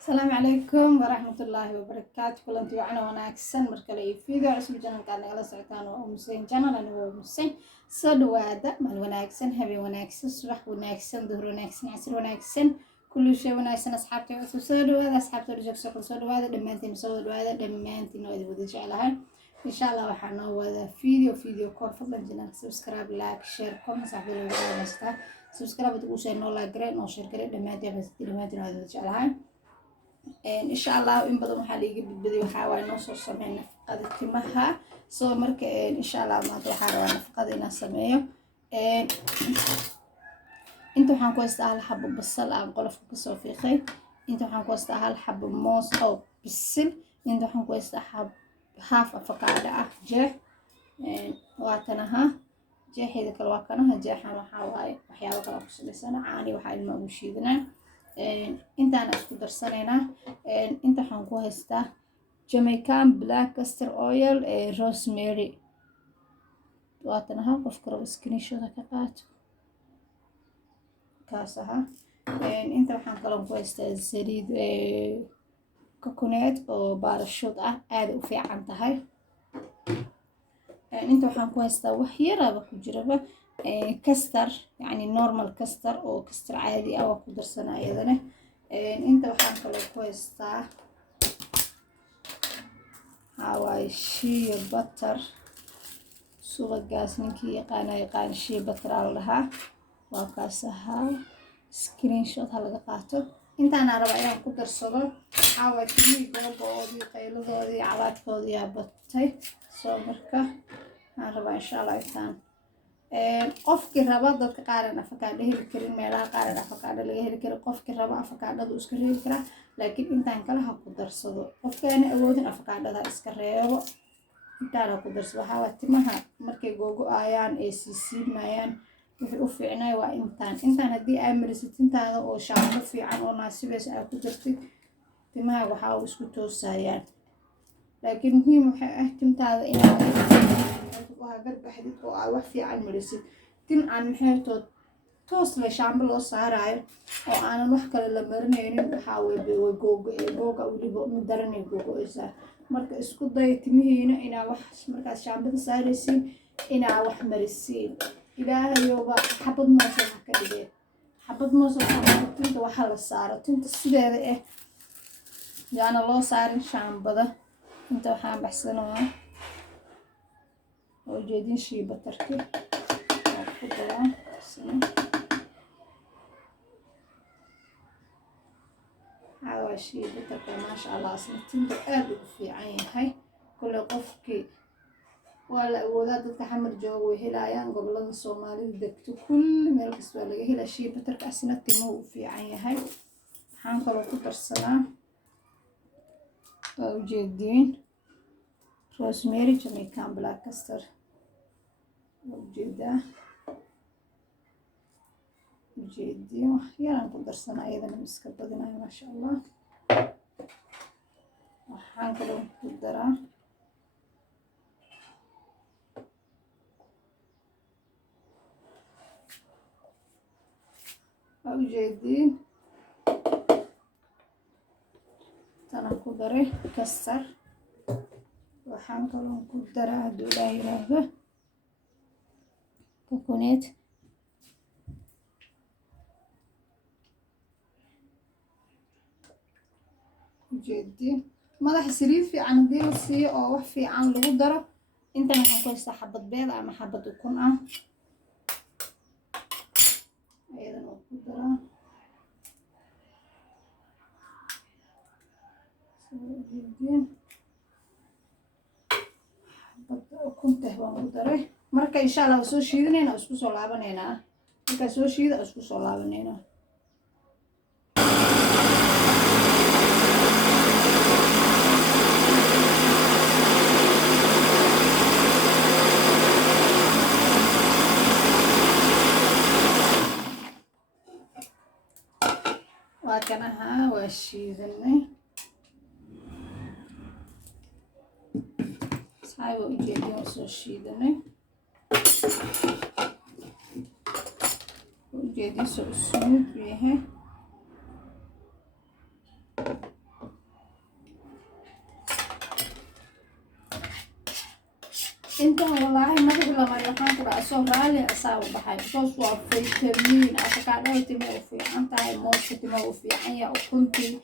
السلام عليكم ورحمة الله وبركاته. كلنتي وعنا وناكسن مركلي فيديو عسب جنان كان نغلا سعتان ومسين جنان أنا ومسين صدوادا من وناكسن هبي وناكسن صبح وناكسن ظهر وناكسن عصر وناكسن كل شيء وناكسن أصحابتي عسب صدوادا أصحابتي رجع سوق صدوادا دمانتي مسودوادا دمانتي نودي ودي جعلها إن شاء الله وحنا وهذا فيديو كور فضلا جنان سبسكرايب لايك شير كومنت صاحبي لو مستا سبسكرايب تقول شيء نو لايك جرين نو شير جرين دمانتي بس دمانتي نودي ودي جعلها إن شاء الله إن بدو محلي بدي وحاول نوصل سمين نفقد تمها سو مرك إن شاء الله ما توحى نفقد إن سميه أنتوا حنكون استاهل حب بصل أو قلف كسر في خي أنتوا حنكون استاهل حب موس أو بسل أنتوا حنكون استاهل هاف أفكار جه واتناها جه هذا كل وكانها جه حنا حواي وحياة كلا كسر سنة عاني وحاي الموجودين inta aan isku darsanayna inta waxaan ku haystaa Jamaican black castor oil rosemary waatana qofka rabo screenshot ka qaato kaasaha inta waxaan kaloo ku haystaa saliid coconut oo baarashood ah aad u fiican tahay inta waxaan ku haystaa wax yar ku jiraba كستر يعني نورمال كستر أو كستر عادي أو أقدر سنة أيضا أنت وحنا كله كويس تاع هواي شيء بتر سوق الجاز نكي يقان شيء بتر علىها وكاسها سكرين شوت هلا قاعته أنت أنا ربعي أقدر صغر هواي كمية جوابي قيلو ذي على كودي أبتي صبرك أنا ربعي إن شاء الله يتان qofkii raba dadka qaar aan afakaadho heli karin meelaha qaar aan afakaadho laga heli karo qofkii raba afakaadhadu iska reebi kara laakiin intaan kala ha ku darsado qofkaan awoodin afakaadhada iska reebo intaan ku darsado waxa timaha markay googo'ayaan ee siisiinayaan wixii u fiicnaa waa intaan hadii ay marisid intaada oo shaambo fiican oo naasibees ay ku jirtid timaha waxa uu isku toosayaan laakiin muhiim waxa ah tintaada inaad garbaxdid oo ay wax fiican marisid tin aan maxaytood toos la shaambo loo saarayo oo aan wax kale la marinaynin waxa way googa waliba mid daranay googoysa marka isku day timihiina inaa wax markaas shaambada saaraysiin inaa wax marisiin ilaahayoba xabad moos ka dhigay xabad moos tinta waxa la saaro tinta sideeda yaana loo saarin shaambada inta waxaan baxsanayaa وجدين شيء بتركي خضرة هذا شيء بتركي ما شاء الله أصلا تندر أبد في عين هاي كل قفكي ولا ولاد تحمل جو هلايان قبل الصومالي دكتو كل ما يلبس ولا هلا شيء بترك أصلا تمو في عين هاي حنقول خضر سنة وجدين روزماري جامايكان بلاك كاستر وجدا وجدي وحيانا نقدر سنة أيضا مسكة بدنا ما شاء الله وحنقلو نقدرها وجدي تنا نقدره كسر waxaan kaloo ku daraa haduu ilaahay yiraahdo coconut jiddi madaxa saliid fiican hadii la siiyo oo wax fiican lagu daro inta waxaan ku haystaa xabad beed ama xabad ukun ah ayadana ku daraa كنت هون دري مركا إن شاء الله سو شيدنا أسكو صلابنا مركا سو شيد أسكو صلابنا وكانها وشيدنا هاي وجدي وصل شيدنا وجدي سو سموث بيه انت والله ما تقول لما يحان كده أسوأ رالي أساو بحاجة بس هو فيتامين أفكار تمو في أنت هاي موت تمو في عيا وكنتي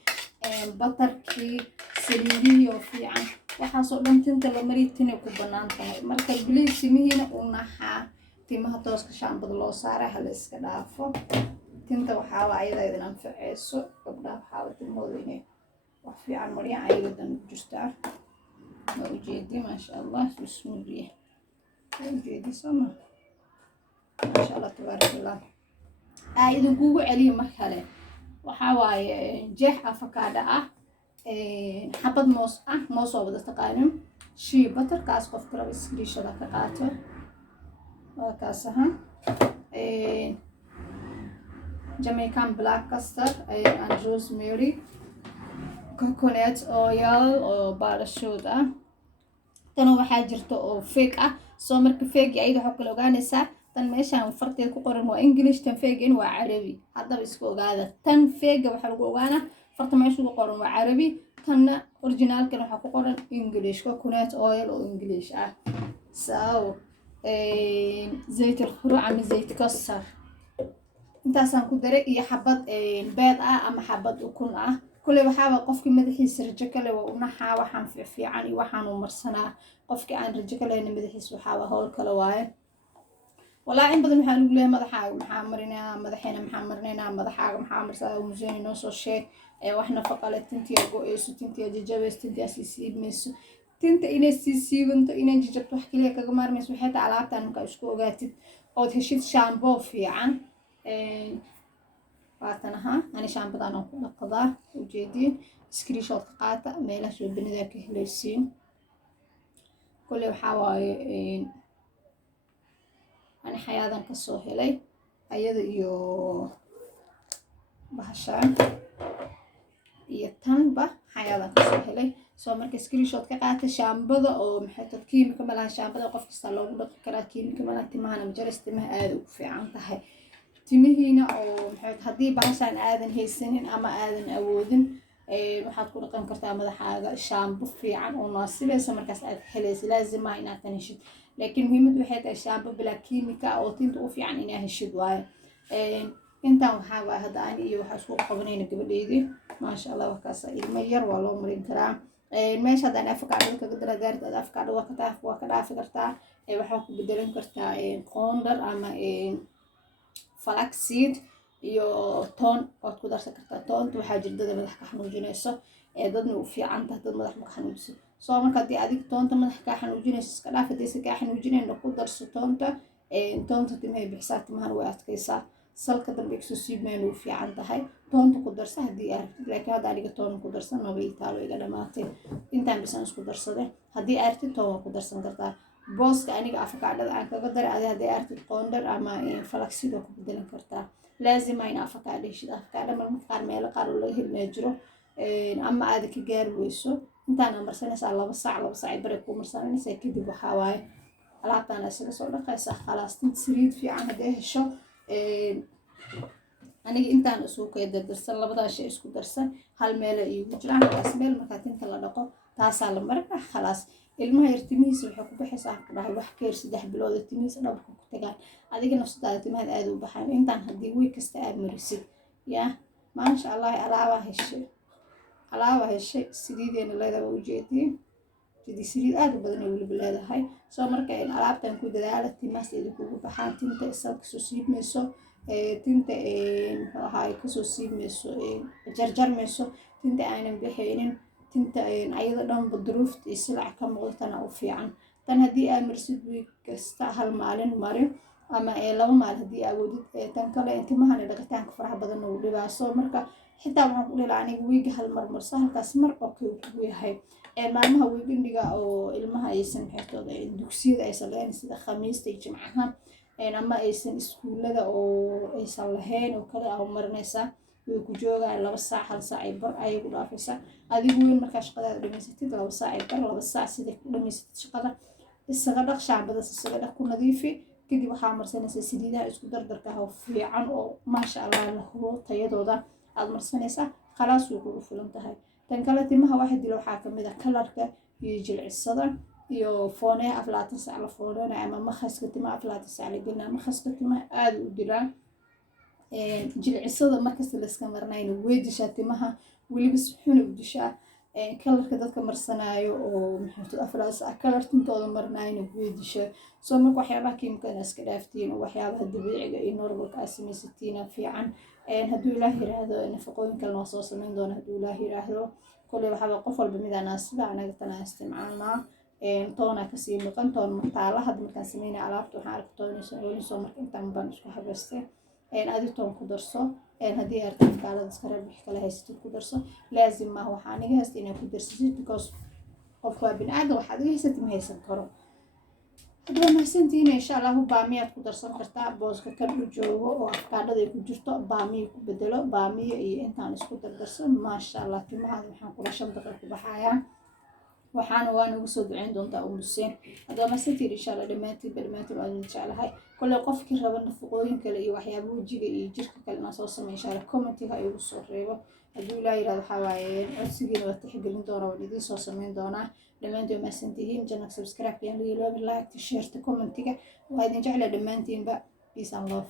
بطركي سليلي وفي عن waxaasoo dhan tinta la mariyo tinay ku bannaan tahay marka biliis timihiina u naxaa timaha tooska shaambada loo saaray hala iska dhaafo tinta waxaa waa ayada idin anfaceyso gabdhaha waxaa waa timahooda inay wax fiican mariyaan ayadan ku jirtaa ma ujeedi maasha allah bismillah ma ujeedi sama maasha allah tabarakallah idinkugu celiyo mar kale waxaa waaye jeex afakaadha ah حبض موس وبدأ تقارن شي بتر كاس قف كرا بسكريشة ذاك قاتل وكاسها جامايكان بلاك كاستر and rosemary coconut oil وبارشودا تنو waxaa jirto oo fake ah soo marka fake ayda waxa kala ogaanaysaa tan meeshan farteed ku qoran waa English tan fake in waa Carabi hadaba isku ogaada tan fake waxa lagu ogaana farta meesha ku qoran waa Carabi tanna originalkan waxa ku qoran English coconut oil oo English ah زيت الخروع ama زيت كسر intaasaan ku daray iyo xabad beed ah ama xabad ukun ah kulay waxaa qofkii madaxiisa rajo kale waa u naxaa waxaan fiican iyo waxaan u marsanaa qofkii aan rajo kale madaxiisa waxaa howl kale waaye والله إن بدل محل ولا ماذا حاجة محمرنا ماذا حين محمرنا ماذا حاجة محمر سوا ومزين نص شيء وإحنا فقالت تنتي أجو إيش تنتي أججبس تنتي أسيسي مس تنتي إني سيسي وأنت إني جبت وحكي لك أجمر مس وحتى على تانو كأشكو جاتت أو تهشيت شامبو في عن واتناها أنا شامبو ده نقول قضاء وجديد سكرين شوت قاطع ميله شو بنذاك هلسين كل وحاوي أنا حياة كسو هلي أيضا يو بهشان يتنبه حياة كسو هلي سو مركز سكرين شوت كقاعدة شامبضة أو محيطة كيميكا مالها شامبضة وقف كستالو بدك كرا كيميكا مالها تمهنا مجرس تمه آذو في عنتها تمهينا أو محيط هدي بهشان آذن هي السنين أما آذن أودن waxaad ku dhaqan kartaa madaxaaga shaambo fiican oo naasibeysa markaas aad helayso laazim ma inaad tanishid laakiin muhiimadu waxay tahay shaambo bilaa kiimika oo tinta u fiican inaad heshid waaye intaan waxaa waa hadda ani iyo waxaa isku qabanayna gabadheydii maasha allah wakaas ilmo yar waa loo marin karaa meesha haddaan afakaadhada kaga dara gaarta afakaadha waa ka dhaafi kartaa waxaa ku bedelan kartaa qoondar ama flaxseed iyo toon waad ku darsan kartaa toonta waxaa jirdada madax ka xanuujinayso dadna u fiican tahay dad madax ka xanuujiso soo marka haddii adig toonta madax ka xanuujinayso iska dhaaf haddaysa kaa xanuujinayna ku darso toonta timahay bixisaa timahan way adkaysaa salka dambe kasoo siibmayna u fiican tahay toonta ku darsa haddii aragtid laakiin hadda aniga toon ku darsan maba ii taalo iga dhamaatay intaan bisan isku darsaday haddii aragtid toon waa ku darsan kartaa booska aniga afakaadhada aan kaga daray adi haddii aragtid qoondar ama falaxseed waa ku bedelan kartaa لازم أين أفكار ليش أفكار لما المفكر ماله قالوا له المجرو أما هذا كجار ويسو أنت أنا مرسنا سأل الله بس عبرك ومرسنا نسي كده بحواي لعبت أنا سنة صورة قيسة خلاص تنسريد في عن هذا الشو أنا أنت أنا سوق يقدر درس الله بدأ شيء يسكت درسه هالماله يوجران أسماء المكاتين تلا لقى تاسع مرة خلاص ilmaha yartimihiisa waxay ku baxaysaa dhahay wax ka yar 3 bilood timihiisa dhabarka ku tagaan adiga nafsadaada timaha aad u baxaan intaan hadii way kasta aad marisid yaa maasha allah alaaba heshay sideedena leedahay u jeedin sidii aad u badan ay wali leedahay soo marka in alaabtan ku dadaala timaha ay kugu baxaan tinta isalka soo siibmayso tinta waxay ka soo siibmayso jarjarmayso tinta aanan bixinin tinta ayada dhan badruuft islac ka muuqatana u fiican tan hadii aad marsid week kasta hal maalin marin ama laba maalin hadii awoodid tan kale intimahan dhaqitaanka faraha badan oo dhibaaso marka xitaa waxaan ku dhilaa aniga week hal mar marsa halkaas mar oo ku yahay maalmaha weekendiga oo ilmaha aysan xirtooda dugsiyada aysan lahayn sida khamiista iyo jimcaha ama aysan iskuulada oo aysan lahayn oo kale ah marinaysa way ku joogaan 2 saac hal saac ay bar ay ku dhaafaysaa adigu weyn marka shaqada dhameysatid 2 saac ay bar 2 saac sida ku dhameysatid shaqada isaga dhaq shaambada isaga dhaq ku nadiifi kadib waxaa marsanaysaa saliidaha isku dardarka oo fiican oo maasha allah la hubo tayadooda aad marsanaysaa khalaas way kugu filan tahay tan kale timaha waxa dilo waxaa kamid ah kalarka iyo jilcisada iyo foonee aflaatan saac la foonana ama makhaska timaha aflaatan saac la gelina. Makhaska timaha aada u dilaa jilcisada markasta la iska marinayna way dishaa timaha, weliba si xun u dishaa. kalarka dadka marsanaayo oo maxay aflaatan saac kalar tintooda marinayna way dishaa. soo marka waxyaabaha kiimikada iska dhaaftiin oo waxyaabaha dabiiciga iyo normalka aad samaysatiin fiican. hadduu ilaah yiraahdo nafaqooyin kalena waa soo samayn doona hadduu ilaah yiraahdo. kolley waxaaba qof walba midaan sida anaga tanaa isticmaalnaa. toona kasii maqan toon mataala hadda markaan sameynay alaabta waxaan arkay toonaysan oolisoo marka intaan baan isku habeystay. adi toon ku darso haddii artid kaalada iska reeb wixii kale haysatid ku darso. laazim maaha waxaa niga haysta inaad ku darsatid because qofka waa bini aadam waxaad iga haysatid ma haysan karo. haddaba mahadsantihiin insha allahu baamiyaad ku darsan kartaa booska kan u joogo oo afkaadhada ay ku jirto baamiya ku bedelo baamiya iyo intaan isku dardarso maasha allah timahaada waxaan kula 5 daqiiqo ku baxayaan. waxaana waa nagu soo duceyn doontaa umuseen. haddaba mahadsantihiin insha allah dhammaantiin waan idin jeclahay. kolley qofkii raba nafaqooyin kale iyo waxyaaba wajiga iyo jirka kale inaan soo sameeyo insha allah commentiga igu soo reebo. hadduu ilaa yiraahdo waxaa waaye codsigiina waa tixgelin doonaa waan idiin soo samayn doonaa. dhammaantiin mahadsantihiin channel subscribe iyo like share commentiga waa idin jeclaa dhammaantiinba peace and love.